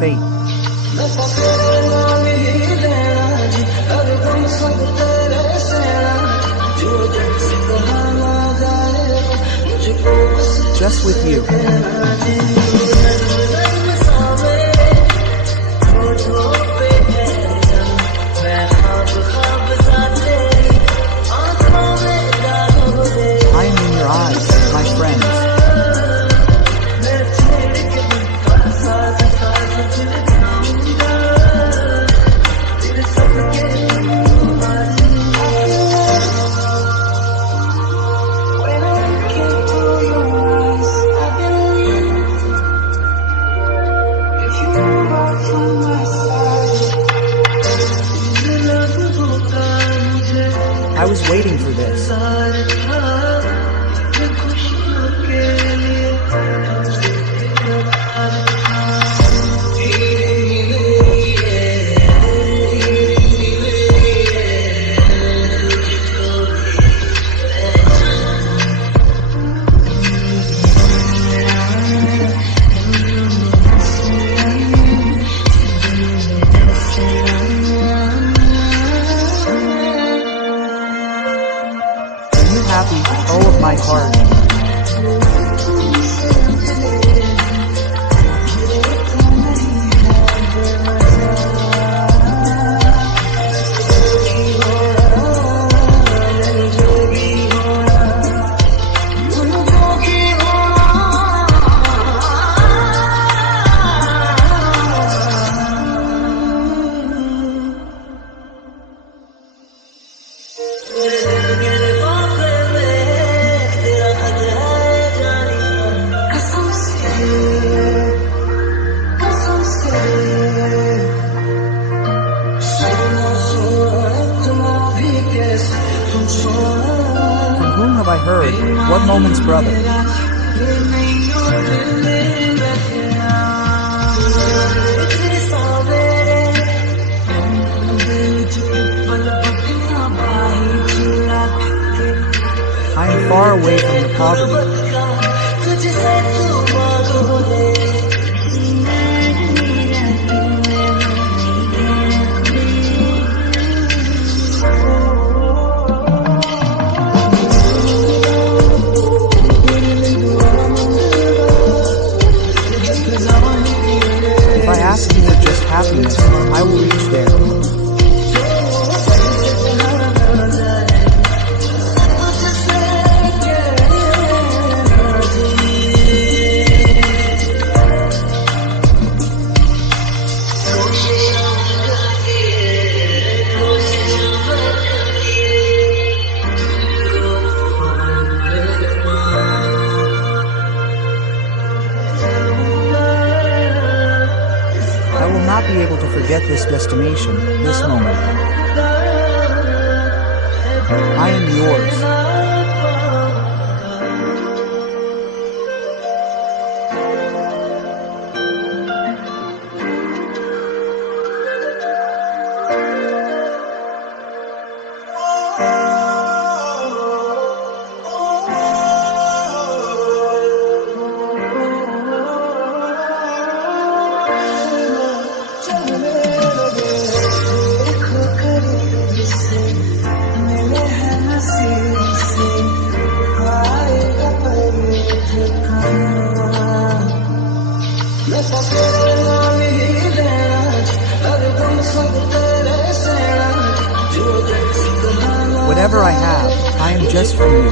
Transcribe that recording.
fate. Just with you. I am in your eyes, my friends. I was waiting for this. Happy, oh of my heart. From whom have I heard? What moment's brother? I am far away from the poverty. If I ask you for just happiness, I will reach there. I will not be able to forget this destination, this moment. I am yours. Whatever I have, I am just for you.